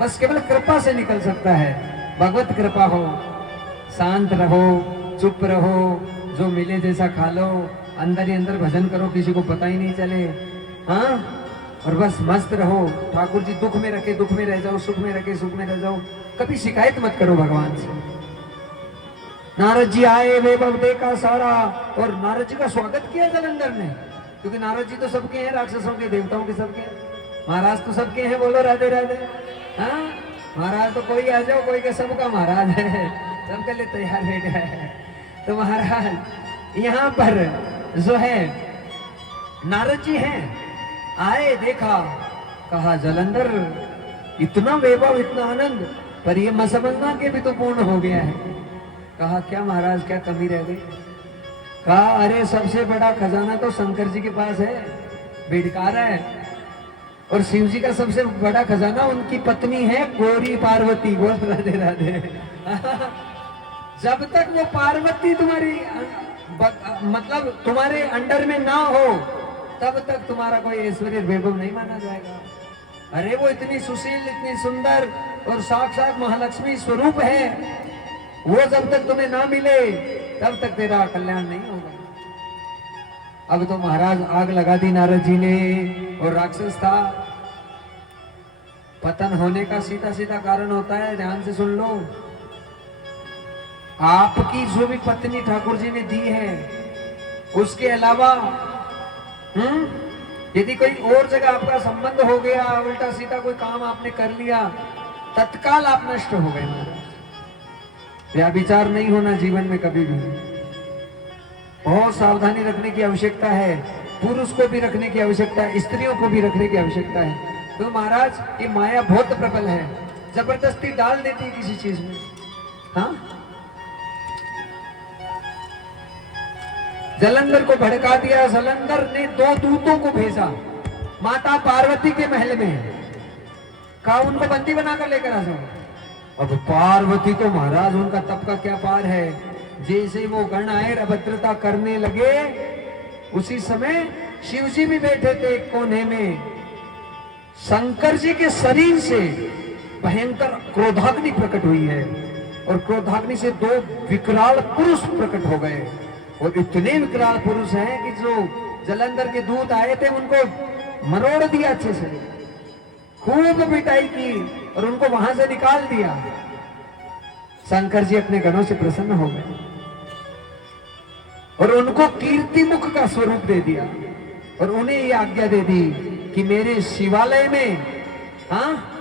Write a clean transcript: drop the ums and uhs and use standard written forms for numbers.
बस केवल कृपा से निकल सकता है। भगवत कृपा हो, शांत रहो, चुप रहो, जो मिले जैसा खा लो, अंदर ही अंदर भजन करो, किसी को पता ही नहीं चले। हाँ, और बस मस्त रहो। ठाकुर जी दुख में रखे दुख में रह जाओ, सुख में रखे सुख में रह जाओ, कभी शिकायत मत करो भगवान से। नारद जी आए, वैभव देखा सारा, और नारद जी का स्वागत किया जलंधर ने, क्योंकि नारद जी तो सबके हैं, राक्षसों के देवताओं के सबके हैं, महाराज तो सबके हैं। बोलो राधे राधे। हाँ, महाराज तो कोई आ जाओ, कोई के सबका महाराज है, सबके लिए तैयार बैठा है। तो महाराज यहाँ पर जो है नारद जी हैं, आए, देखा, कहा जलंधर इतना वैभव इतना आनंद, पर ये मत समझना कि भी तो पूर्ण हो गया है। कहा क्या महाराज, क्या कमी रह गई? कहा अरे सबसे बड़ा खजाना तो शंकर जी के पास है, बेडकारा है, और शिव जी का सबसे बड़ा खजाना उनकी पत्नी है गौरी पार्वती। बोल राधे राधे। जब तक वो पार्वती तुम्हारी मतलब तुम्हारे अंडर में ना हो, तब तक तुम्हारा कोई ऐश्वर्य वैभव नहीं माना जाएगा। अरे वो इतनी सुशील, इतनी सुंदर और साक्षात महालक्ष्मी स्वरूप है, वो जब तक तुम्हें ना मिले तब तक तेरा कल्याण नहीं होगा। अब तो महाराज आग लगा दी नारद जी ने, और राक्षस था। पतन होने का सीधा सीधा कारण होता है, ध्यान से सुन लो। आपकी जो भी पत्नी ठाकुर जी ने दी है, उसके अलावा यदि कोई और जगह आपका संबंध हो गया, उल्टा सीधा कोई काम आपने कर लिया, तत्काल आप नष्ट हो गए महाराज। व्याभिचार नहीं होना जीवन में कभी भी। बहुत सावधानी रखने की आवश्यकता है, पुरुष को भी रखने की आवश्यकता है, स्त्रियों को भी रखने की आवश्यकता है। तो महाराज ये माया बहुत प्रबल है, जबरदस्ती डाल देती है किसी चीज में। हाँ, जलंधर को भड़का दिया। जलंधर ने 2 दूतों को भेजा माता पार्वती के महल में, कहा उनको बंदी बनाकर लेकर आ जाओ। अब पार्वती तो महाराज उनका तप का क्या पार है, जैसे वो गण आए अभद्रता करने लगे, उसी समय शिव जी भी बैठे थे एक कोने में। शंकर जी के शरीर से भयंकर क्रोधाग्नि प्रकट हुई है, और क्रोधाग्नि से 2 विकराल पुरुष प्रकट हो गए, और इतने विकराल पुरुष हैं कि जो जलंधर के दूत आए थे उनको मरोड़ दिया, अच्छे से खूब पिटाई की और उनको वहां से निकाल दिया। शंकर जी अपने गणों से प्रसन्न हो गए और उनको कीर्ति मुख का स्वरूप दे दिया, और उन्हें यह आज्ञा दे दी कि मेरे शिवालय में, हाँ,